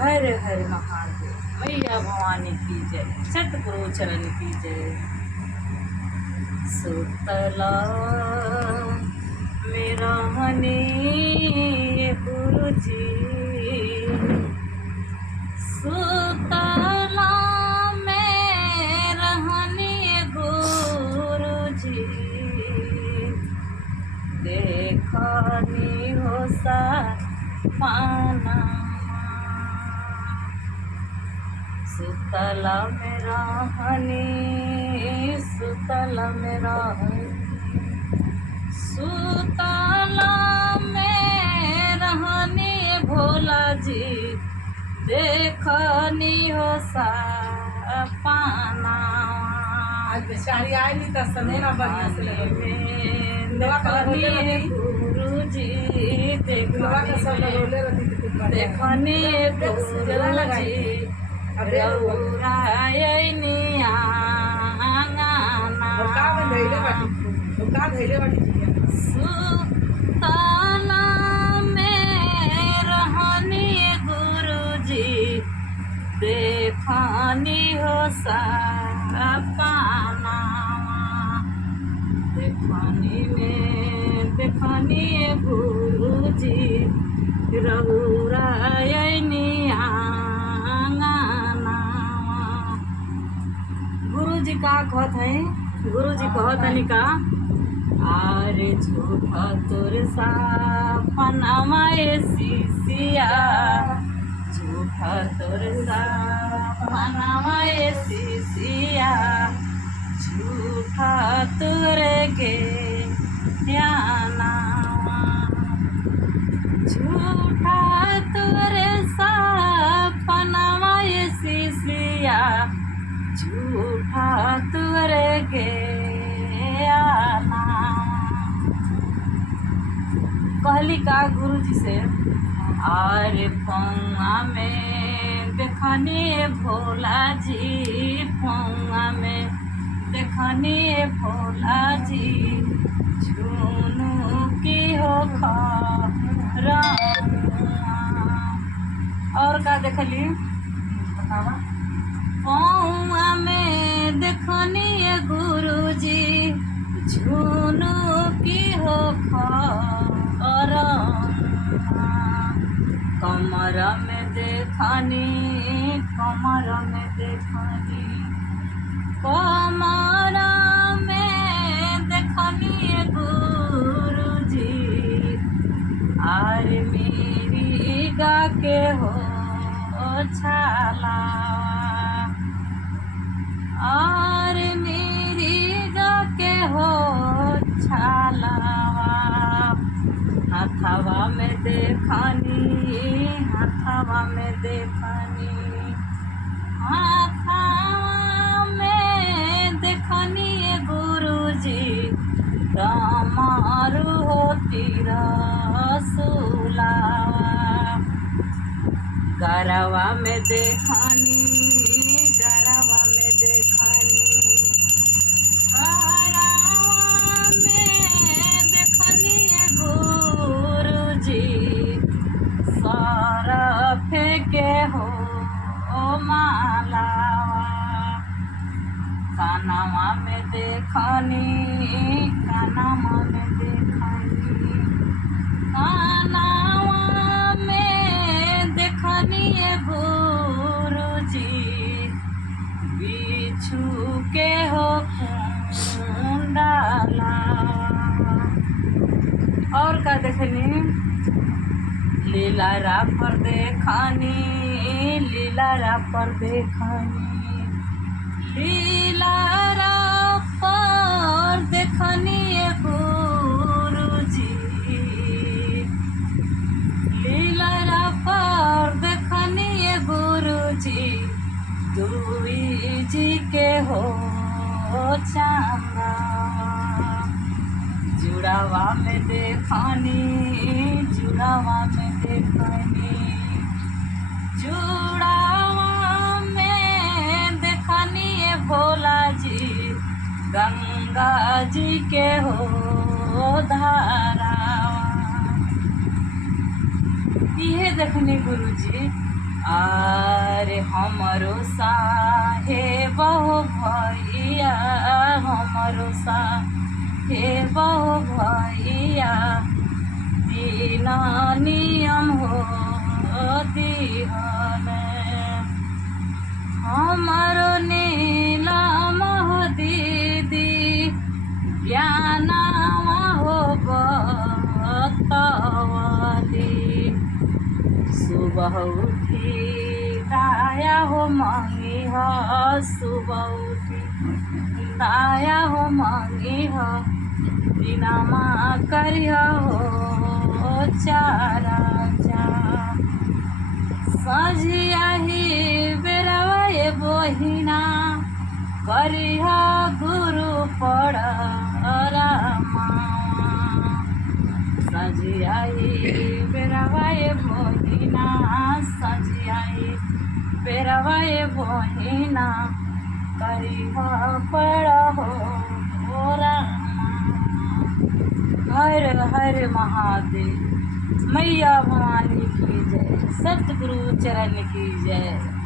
हर हर महादेव। मैया भवानी की जय, सतगुरु चरण की जय। सुतला मेरा हनी गुरु जी, सुतला मेरा हनी गुरु जी, देखनी हो सा पाना। सुतला मेरा हनी, सुतला मेरा हनी, सुतला मेरा हनी भोला जी, देखनी हो सपना। आज बेचारी आई नहीं तो सनोना बढ़िया से देखनी गुरु जी, देखनी गुरु जी, रउरायनी आंगना। सुतला में रहनी गुरु जी, देखनी हो सपना। देखनी गुरु जी, रउरायनी आंगना। गुरु जी का कहत है, गुरु जी कहत है का, आरे झूठा तोर सपनमा शिशिया, झूठा तोर सपनमा शिशिया, झूठा तोर गे ध्याना। झूठा तोर सपनमा शिशिया, झूठा तोर गे आना। कहली का गुरु जी से, आरे पौआ में देखनी भोला जी, पौआ में देखनी भोला जी, झुनू की हो खरा। और का देखली बतावा। पौआ में देखनी गुरु जी, झुनू की हो खरा। कमर में देखनी, कमर में देखनी, कमर में देखनी गुरु जी, आरे मेरी गा के हो छाला, आरे मेरी गा के हो छालावा। हथवा में देखनी, हथवा में देखनी, हथवा में देखनी गुरु जी, तमारू होती रसूलावा। गरवा में देखनी, गरवा में देखनी, गरवा में देखनी गुरु जी, सारा फेंके हो मालावा। कानवा में देखनी, कानवा में देखनी, कानवा में देखनी गुरु जी, बिच्छू के हो डाला। और का देखनी, लीलारा पर देखनी, लीलारा पर देखनी, लीलारा पर देखनी गुरु जी, लीलारा पर देखनी गुरु जी, दुई जी के हो चांदा। जुड़ावा में देखनी, जुड़ावा में देखनी, जुड़ावा में देखनी भोला जी, गंगा जी के हो धारा। ये देखनी गुरु जी, आरे हमरो साहेब हो भैया, हमरो साहेब हो भैया, दीन नियम हो दिहने। हमरो नीलम हो दीदी ज्ञानवा हो बतवली। सुबह उठी दाया हो मांगी हो, सुबह उठी दाया हो मांगी हो, दिनमा करिया हो चारा चा। सजिया ही बेरवाए बहिना, करिया गुरु पड़रा मावा। सजियाई बेरवाए बहिना, सजियाई बेरवाए बहिना, करिया पड़ा हो रामा। हर हर महादेव। मैया भवानी की जय, सतगुरु चरण की जय।